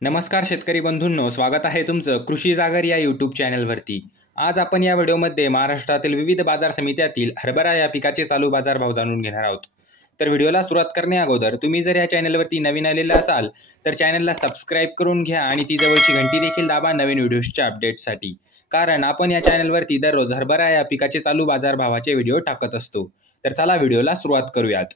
नमस्कार शेतकरी बंधूंनो, स्वागत आहे तुमचं कृषी जागर या यूट्यूब चॅनलवरती। आज आपण या व्हिडिओमध्ये महाराष्ट्रातील विविध बाजार समित्यातील हरभरा या पिकाचे चालू बाजारभाव जाणून घेणार आहोत। तर व्हिडिओला सुरुवात करण्याअगोदर तुम्ही जर या चॅनलवरती नवीन आलेले असाल तर चॅनलला सबस्क्राइब करून घ्या आणि ती जवळची घंटी देखील दाबा नवीन व्हिडिओच्या अपडेट्ससाठी, कारण आपण या चॅनलवरती दररोज हरभरा या पिकाचे चालू बाजारभावाचे व्हिडिओ टाकत असतो। तर चला व्हिडिओला सुरुवात करूयात।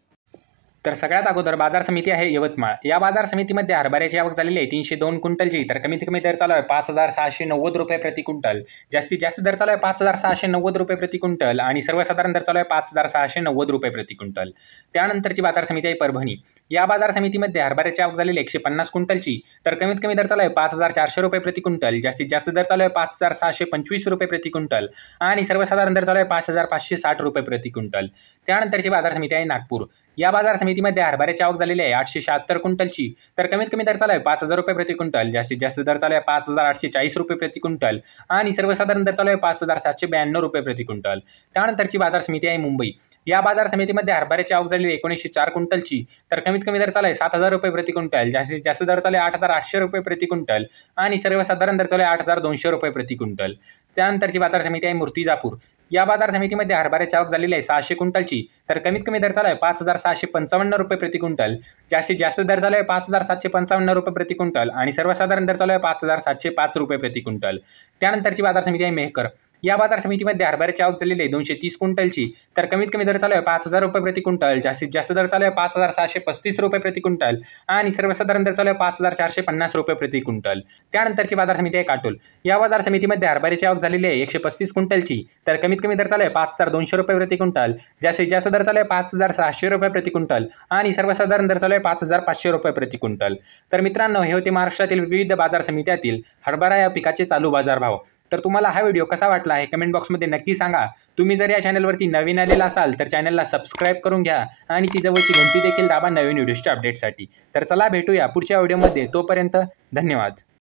तर सगळ्यात अगोदर बाजार समिती आहे यवतमाळ। या बाजार समितीमध्ये हरभऱ्याची आवक झालेली आहे 302 क्विंटलची। तर कमीत कमी दर चालू आहे 5690 रुपये प्रति क्विंटल, जास्तीत जास्त दर चालू आहे 5690 रुपये प्रति क्विंटल आणि सर्वसाधारण दर चालू आहे 5690 रुपये प्रति क्विंटल। त्यानंतरची बाजार समिती आहे परभणी। या बाजार समितीमध्ये हरभऱ्याची आवक झालेली 150 क्विंटलची। तर कमीत कमी दर चालू आहे 5400 रुपये प्रति क्विंटल, जास्तीत जास्त दर चालू आहे 5625 रुपये प्रति क्विंटल आणि सर्वसाधारण दर चालू आहे 5560 रुपये प्रति क्विंटल। त्यानंतरची बाजार समिती आहे नागपूर। या बाजार समितीमध्ये हरभऱ्याची आवक झालेली आहे 876 क्विंटलची। तर कमीत कमी दर चालू आहे 5000 रुपये प्रति क्विंटल, जास्तीत जास्त दर चालू आहे 5840 रुपये प्रति क्विंटल आणि सर्वसाधारण दर चालू आहे 5792 रुपये प्रति क्विंटल। त्यानंतरची बाजार समिती आहे मुंबई। या बाजार समितीमध्ये हरभऱ्याची आवक झालेली 1904 क्विंटलची। तर कमीत कमी दर चालू आहे 7000 रुपये प्रति क्विंटल, जास्तीत जास्त दर चालू आहे 8800 रुपये प्रति क्विंटल आणि सर्वसाधारण दर चालू आहे 8200 रुपये प्रति क्विंटल। त्यानंतरची बाजार समिती आहे मूर्तिजापूर। या बाजार समितीमध्ये हरभऱ्याची आवक झालेली आहे 600 क्विंटलची। तर कमीत कमी दर चालू आहे 5655 रुपये प्रति क्विंटल, जास्तीत जास्त दर चालू आहे 5755 रुपये प्रति क्विंटल आणि सर्वसाधारण दर चालू आहे 5705 रुपये प्रति क्विंटल। त्यानंतरची बाजार समिती आहे मेहकर। या बाजार समितीमध्ये हरभऱ्याची आवक झालेली आहे 230 क्विंटलची। तर कमीत कमी दर चालू आहे 5000 रुपये प्रति क्विंटल, जास्तीत जास्त दर चालू आहे 5635 रुपये प्रति क्विंटल आणि सर्वसाधारण दर चालू आहे 5450 रुपये प्रति क्विंटल। त्यानंतरची बाजार समिती आहे काटोल। या बाजार समितीमध्ये हरभऱ्याची आवक झालेली आहे 135 क्विंटलची। तर कमीत कमी दर चालू आहे 5200 रुपये प्रति क्विंटल, जास्तीत जास्त दर चालू आहे 5600 रुपये प्रति क्विंटल आणि सर्वसाधारण दर चालू आहे 5500 रुपये प्रति क्विंटल। तर मित्रांनो, हे होते महाराष्ट्रातील विविध बाजार समित्यातील हरभरा या पिकाचे चालू बाजारभाव। तर तुम्हाला हा व्हिडिओ कसा वाटला आहे कमेंट बॉक्समध्ये नक्की सांगा। तुम्ही जर या चॅनलवरती नवीन आलेला असाल तर चॅनलला सबस्क्राइब करून घ्या आणि ती जवळची घंटी देखील दाबा नवीन व्हिडिओच्या अपडेटसाठी। तर चला भेटूया पुढच्या व्हिडिओमध्ये, तोपर्यंत धन्यवाद।